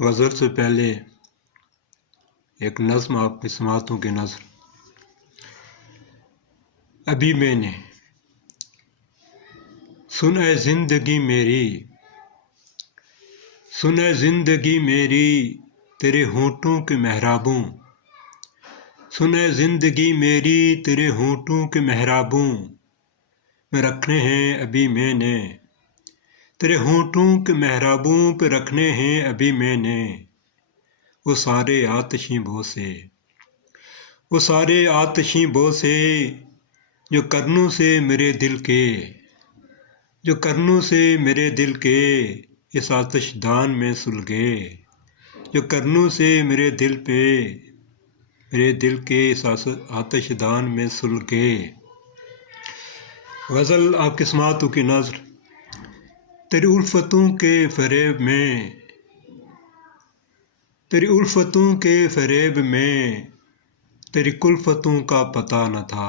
गज़ल से पहले एक नज़्म आपकी समातों की नज़र। अभी मैंने सुन ऐ ज़िंदगी मेरी, सुन ऐ ज़िंदगी मेरी तेरे होंठों के मेहराबों, सुन ऐ ज़िंदगी मेरी तेरे होंठों के मेहराबों में रखने हैं अभी मैंने, तेरे होंठों के मेहराबों पे रखने हैं अभी मैंने वो सारे आतिशी बोसे, वो सारे आतिशी बोसे जो करनों से मेरे दिल के, जो करनों से मेरे दिल के इस आतिशदान में सुलगे, जो करनों से मेरे दिल पे, मेरे दिल के इस आतिशदान में सुलगे। गज़ल आपकी समातों की नज़र। तेरी उल्फतों के फरेब में, तेरी उल्फतों के फरेब में तेरी कुल्फतों का पता न था,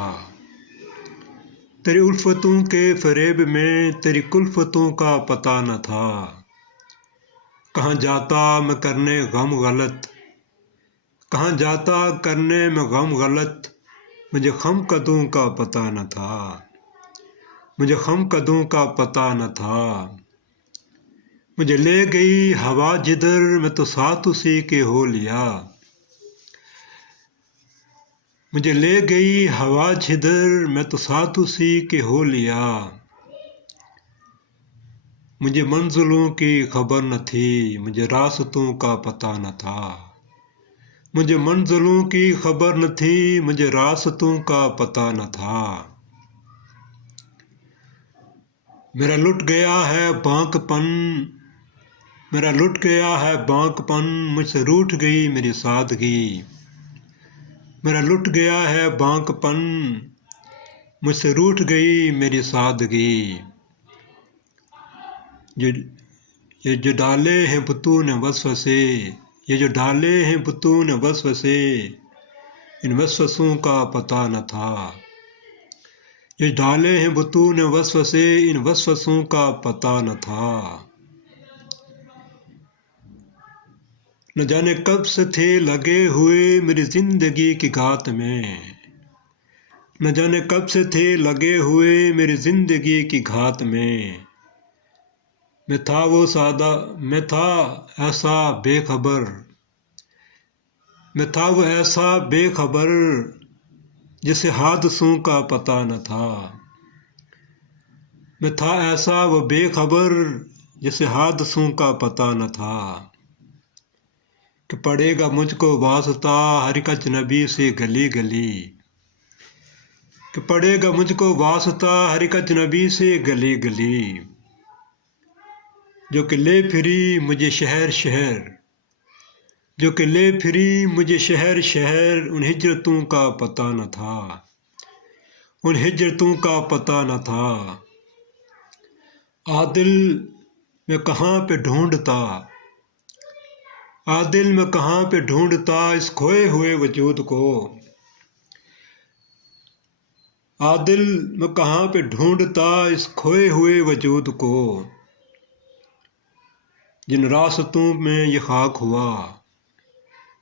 तेरी उल्फतों के फरेब में तेरी कुल्फतों का पता न था। कहाँ जाता मैं करने गम गलत, कहाँ जाता करने में गम गलत, मुझे खम कदों का पता न था, मुझे खम कदों का पता न था। मुझे ले गई हवा जिधर मैं तो साथ उसी के हो लिया, मुझे ले गई हवा जिधर मैं तो साथ उसी के हो लिया। मुझे मंजिलों की खबर न थी, मुझे रास्तों का पता न था, मुझे मंजिलों की खबर न थी, मुझे रास्तों का पता न था। मेरा लुट गया है बांकपन, मेरा लुट गया है बांकपन, मुझसे रूठ गई मेरी सादगी, मेरा लुट गया है बांकपन, मुझसे रूठ गई मेरी सादगी। ये जो डाले हैं बुतों ने वसवसे, ये जो डाले हैं बुतों ने वसवसे, इन वसवसों का पता न था, ये डाले हैं बुतों ने वसवसे, इन वसवसों का पता न था। न जाने कब से थे लगे हुए मेरी जिंदगी की घात में, न जाने कब से थे लगे हुए मेरी जिंदगी की घात में। मैं था वो सादा, मैं था ऐसा बेखबर, मैं था वो ऐसा बेखबर जिसे हादसों का पता न था, मैं था ऐसा वो बेखबर जिसे हादसों का पता न था। कि पड़ेगा मुझको वास्ता हर एक अजनबी से गली गली, कि पड़ेगा मुझको वास्ता हर एक अजनबी से गली गली, जो कि ले फिरी मुझे शहर शहर, जो कि ले फिरी मुझे शहर शहर, उन हिजरतों का पता न था, उन हिजरतों का पता न था। आदिल मैं कहाँ पे ढूंढता, आदिल मैं कहाँ पे ढूंढता इस खोए हुए वजूद को, आदिल मैं कहाँ पे ढूंढता इस खोए हुए वजूद को। जिन रास्तों में ये खाक हुआ,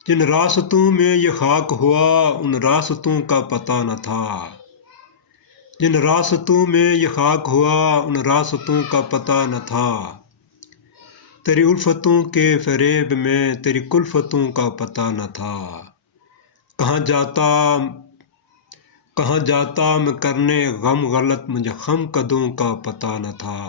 जिन रास्तों में ये खाक हुआ, उन रास्तों का पता न था, जिन रास्तों में ये खाक हुआ, उन रास्तों का पता न था। तेरी उल्फतों के फरेब में तेरी कुल्फतों का पता न था। कहाँ जाता मैं करने गम गलत, मुझे खम कदों का पता न था।